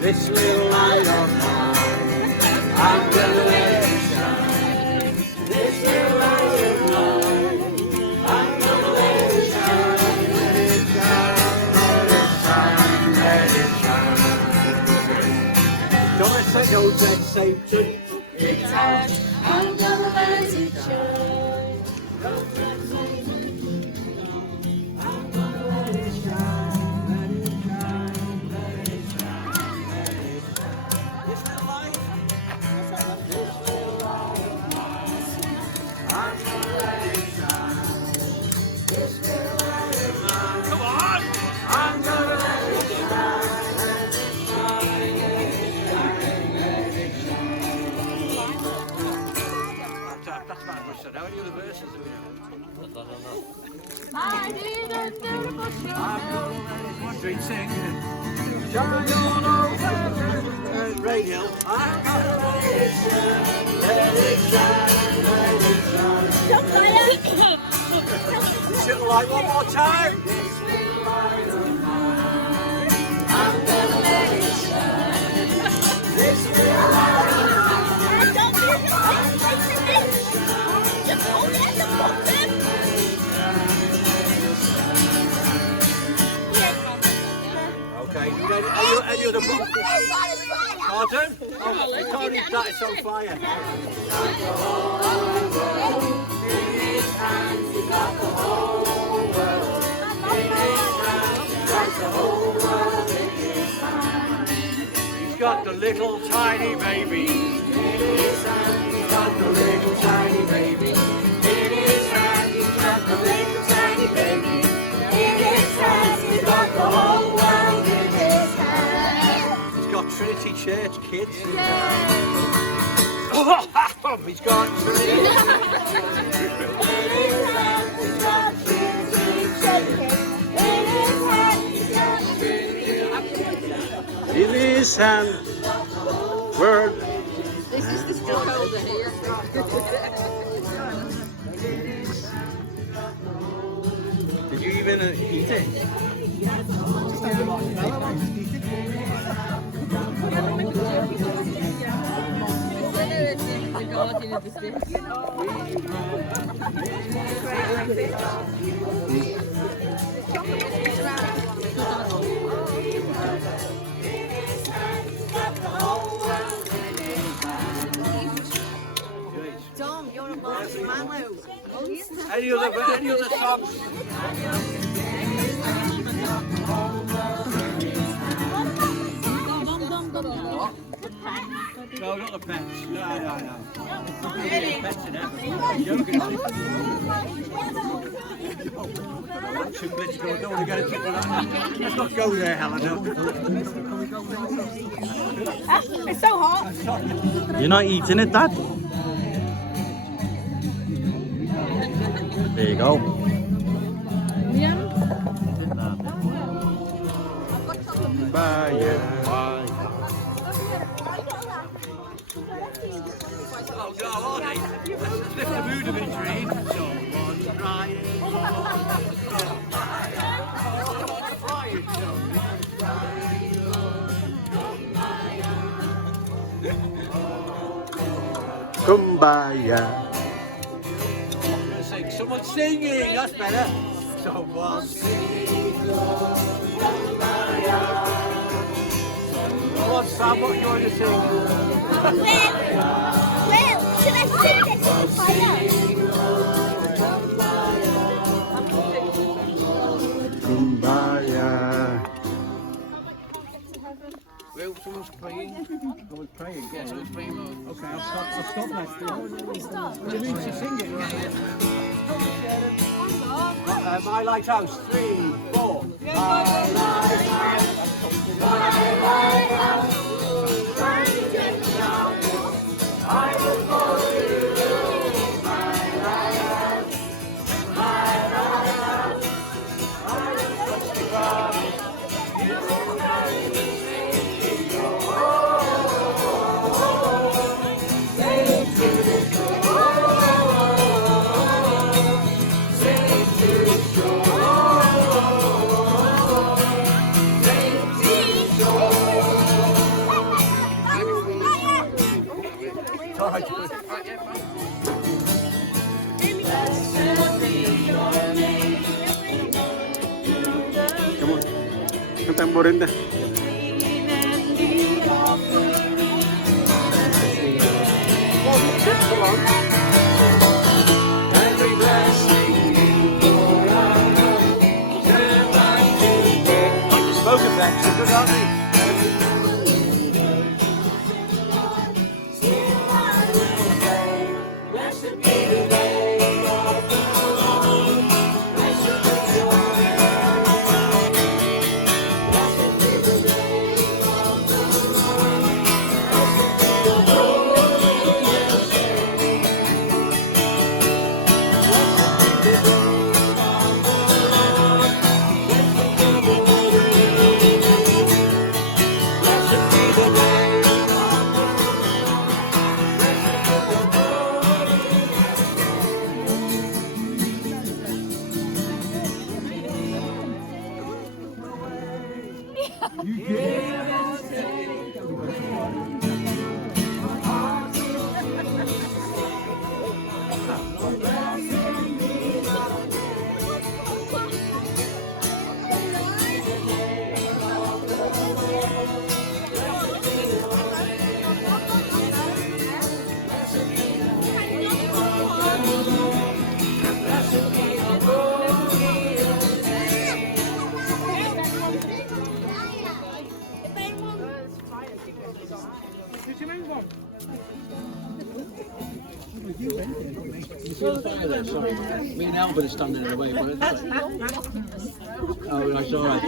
This little light of mine, I'm gonna let it shine. This little light of mine, I'm gonna let it shine. Let it shine, let it shine, let it shine. Don't let's take old that same tune. It's out, I'm gonna let it shine. I didn't do it for sure. Street singing. Shine on over radio. I'm gonna let it shine, let it shine, let it shine. This little light one more time. This little light of mine, I'm gonna let it shine. This little light of mine, Don't be just hold it at the bottom. Okay, any other book? Pardon? Oh, you can't eat that, it's on fire. He's got the little tiny baby. He's got the little tiny baby. In his hand, he's got the little tiny baby. In his hands, he's got the whole world in his hands. He's got Trinity Church kids. He's got Trinity. In his hand, word. This is the still holder here. Did you even eat it? Tom, you're a marshmallow. Any other songs? No, not the pets. No. Pets in heaven. Joking. Too political. I don't want to get into that. Let's not go there, Helen. It's so hot. You're not eating it, Dad? There you go. Bye. Oh, go on, eh? Let's lift the mood of it, Dream. Someone's crying. Kumbaya. Someone's singing, that's better. Someone's singing. Come on, Sam, what are you going to sing? Well, should I sing it to the fire? Kumbaya. Well, someone's praying. Someone's praying. Yeah, someone's praying. Okay, I'll stop now. What do you mean to sing it? My Lighthouse, 3, 4. My lighthouse, shining down. I will follow you. My lighthouse, I will trust you, God. You will carry me in your home. Sing to the shore. Sing to the shore. tambourine. Every blessing you pour out, turn back to get. Like the smoke effects, are good, aren't they? Me and Albert are standing in the way, but oh, that's all right.